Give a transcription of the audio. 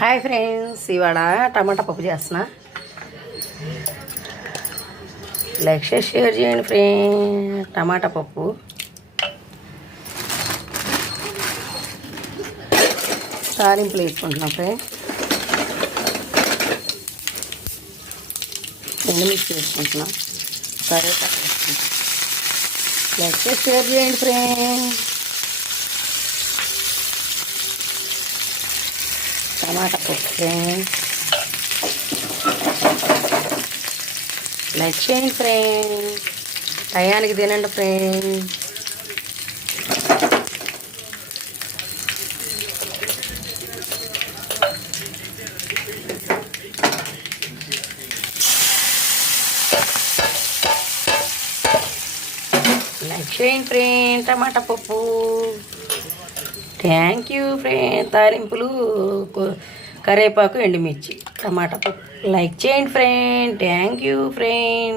Hi friends, ఇవాళ టమాటా పప్పు చేస్తున్నా. లైక్ షేర్ చేయండి ఫ్రెండ్. టమాటా పప్పు తాలింపులు వేసుకుంటున్నాం ఫ్రెండ్. ఎండుమిర్చి వేసుకుంటున్నాం. కరివేపాకు వేసుకుంటున్నాం. లైక్ షేర్ చేయండి ఫ్రెండ్. టమాటా పప్పు ఫ్రెండ్. లైక్ చేయండి ఫ్రెండ్. టయానికి తినండి ఫ్రెండ్. లైక్ చేయండి ఫ్రెండ్. టమాటా పప్పు. Thank you friend. తాలింపులు కరివేపాకు ఎండుమిర్చి టమాటా పప్పు. లైక్ చేయండి ఫ్రెండ్. Thank you friend.